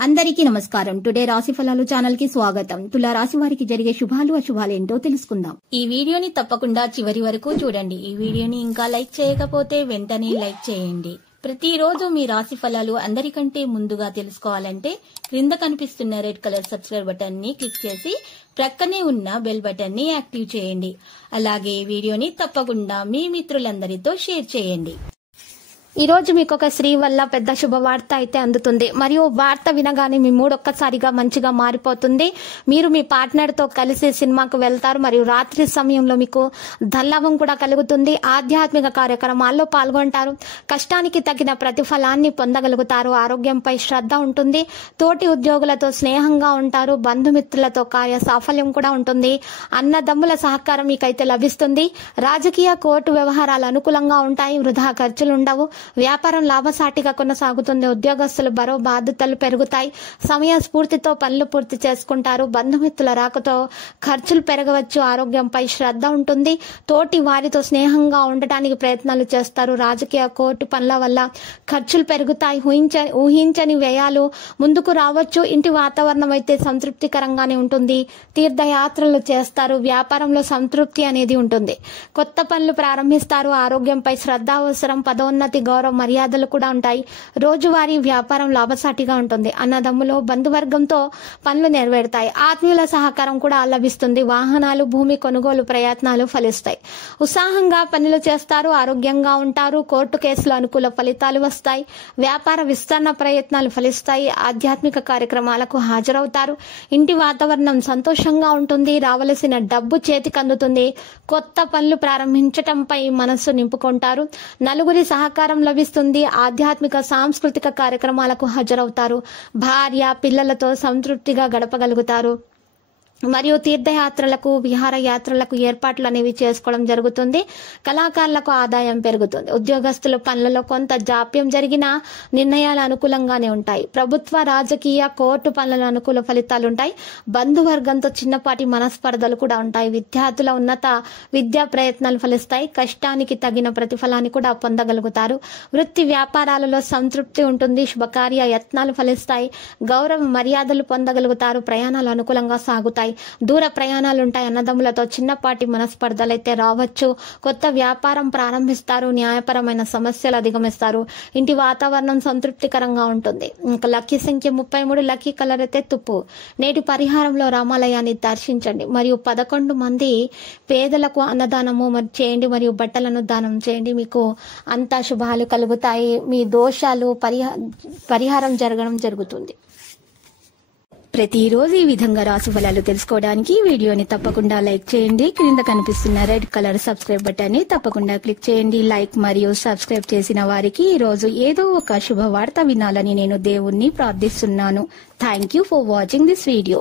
అందరికీ నమస్కారం. టుడే రాశి ఫలాలు ఛానల్ కి స్వాగతం. తులా రాశి వారికి జరిగే శుభాలు అశుభాలు ఏంటో తెలుసుకుందాం. ఈ వీడియోని తప్పకుండా చివరి వరకు చూడండి. ఈ వీడియోని ఇంకా లైక్ చేయకపోతే వెంటనే లైక్ చేయండి. ప్రతిరోజు మీ రాశి ఫలాలు అందరికంటే ముందుగా తెలుసుకోవాలంటే క్రింద కనిపిస్తున్న రెడ్ కలర్ సబ్స్క్రైబ్ బటన్ ని క్లిక్ చేసి ప్రక్కనే ఉన్న బెల్ బటన్ ని యాక్టివ్ చేయండి. అలాగే వీడియోని తప్పకుండా మీ మిత్రులందరితో షేర్ చేయండి. ఈ రోజు మీకు ఒక స్త్రీ వల్ల పెద్ద శుభవార్త అయితే అందుతుంది. మరియు వార్త వినగానే మీ మూడ్ ఒక్కసారిగా మంచిగా మారిపోతుంది. మీరు మీ పార్ట్నర్ తో కలిసి సినిమాకు వెళ్తారు. మరియు రాత్రి సమయంలో మీకు ధనలాభం కూడా కలుగుతుంది. ఆధ్యాత్మిక కార్యక్రమాల్లో పాల్గొంటారు. కష్టానికి తగిన ప్రతిఫలాన్ని పొందగలుగుతారు. ఆరోగ్యంపై శ్రద్ధ ఉంటుంది. తోటి ఉద్యోగులతో స్నేహంగా ఉంటారు. బంధుమిత్రులతో కార్య సాఫల్యం కూడా ఉంటుంది. అన్నదమ్ముల సహకారం మీకైతే లభిస్తుంది. రాజకీయ కోర్టు వ్యవహారాలు అనుకూలంగా ఉంటాయి. వృధా ఖర్చులు ఉండవు. వ్యాపారం లాభసాటిగా కొనసాగుతుంది. ఉద్యోగస్తులు బరో బాధ్యతలు పెరుగుతాయి. సమయ స్ఫూర్తితో పనులు పూర్తి చేసుకుంటారు. బంధుమిత్రుల రాకతో ఖర్చులు పెరగవచ్చు. ఆరోగ్యంపై శ్రద్ధ ఉంటుంది. తోటి వారితో స్నేహంగా ఉండటానికి ప్రయత్నాలు చేస్తారు. రాజకీయ కోర్టు పనుల వల్ల ఖర్చులు పెరుగుతాయి. ఊహించని వ్యయాలు ముందుకు రావచ్చు. ఇంటి వాతావరణం అయితే సంతృప్తికరంగానే ఉంటుంది. తీర్థయాత్రలు చేస్తారు. వ్యాపారంలో సంతృప్తి అనేది ఉంటుంది. కొత్త పనులు ప్రారంభిస్తారు. ఆరోగ్యంపై శ్రద్ధ అవసరం. పదోన్నతి గౌరవ మర్యాదలు కూడా ఉంటాయి. రోజువారీ వ్యాపారం లాభసాటిగా ఉంటుంది. అన్నదమ్ములు బంధువర్గంతో పనులు నెరవేరుతాయి. ఆత్మీయుల సహకారం కూడా లభిస్తుంది. వాహనాలు భూమి కొనుగోలు ప్రయత్నాలు ఫలిస్తాయి. ఉత్సాహంగా పనులు చేస్తారు. ఆరోగ్యంగా ఉంటారు. కోర్టు కేసులు అనుకూల ఫలితాలు వస్తాయి. వ్యాపార విస్తరణ ప్రయత్నాలు ఫలిస్తాయి. ఆధ్యాత్మిక కార్యక్రమాలకు హాజరవుతారు. ఇంటి వాతావరణం సంతోషంగా ఉంటుంది. రావలసిన డబ్బు చేతికి అందుతుంది. కొత్త పనులు ప్రారంభించటంపై మనస్సు నింపుకుంటారు. నలుగురి సహకారం లభిస్తుంది. ఆధ్యాత్మిక సాంస్కృతిక కార్యక్రమాలకు హాజరవుతారు. భార్య పిల్లలతో సంతృప్తిగా గడపగలుగుతారు. మరియు తీర్థయాత్రలకు విహారయాత్రలకు ఏర్పాట్లు అనేవి చేసుకోవడం జరుగుతుంది. కళాకారులకు ఆదాయం పెరుగుతుంది. ఉద్యోగస్తుల పనులలో కొంత జాప్యం జరిగినా నిర్ణయాలు అనుకూలంగానే ఉంటాయి. ప్రభుత్వ రాజకీయ కోర్టు పనులలో అనుకూల ఫలితాలు ఉంటాయి. బంధువర్గంతో చిన్నపాటి మనస్పర్ధలు కూడా ఉంటాయి. విద్యార్థుల ఉన్నత విద్యా ప్రయత్నాలు ఫలిస్తాయి. కష్టానికి తగిన ప్రతిఫలాన్ని కూడా పొందగలుగుతారు. వృత్తి వ్యాపారాలలో సంతృప్తి ఉంటుంది. శుభకార్య యత్నాలు ఫలిస్తాయి. గౌరవ మర్యాదలు పొందగలుగుతారు. ప్రయాణాలు అనుకూలంగా సాగుతాయి. దూర ప్రయాణాలు ఉంటాయి. అన్నదమ్ములతో చిన్నపాటి మనస్పర్ధలు అయితే రావచ్చు. కొత్త వ్యాపారం ప్రారంభిస్తారు. న్యాయపరమైన సమస్యలు అధిగమిస్తారు. ఇంటి వాతావరణం సంతృప్తికరంగా ఉంటుంది. ఇంకా లక్కీ సంఖ్య 33. లక్కీ కలర్ అయితే తుప్పు. నేటి పరిహారంలో రామాలయాన్ని దర్శించండి. మరియు 11 మంది పేదలకు అన్నదానము చేయండి. మరియు బట్టలను దానం చేయండి. మీకు అంతా శుభాలు కలుగుతాయి. మీ దోషాలు పరిహారం జరగడం జరుగుతుంది. ప్రతిరోజు ఈ విధంగా రాశి ఫలాలు తెలుసుకోవడానికి వీడియోని తప్పకుండా లైక్ చేయండి. క్రింద కనిపిస్తున్న రెడ్ కలర్ సబ్స్క్రైబ్ బటన్ ని తప్పకుండా క్లిక్ చేయండి. లైక్ మరియు సబ్స్క్రైబ్ చేసిన వారికి ఈ రోజు ఏదో ఒక శుభవార్త వినాలని నేను దేవుణ్ణి ప్రార్థిస్తున్నాను. Thank you for watching this video.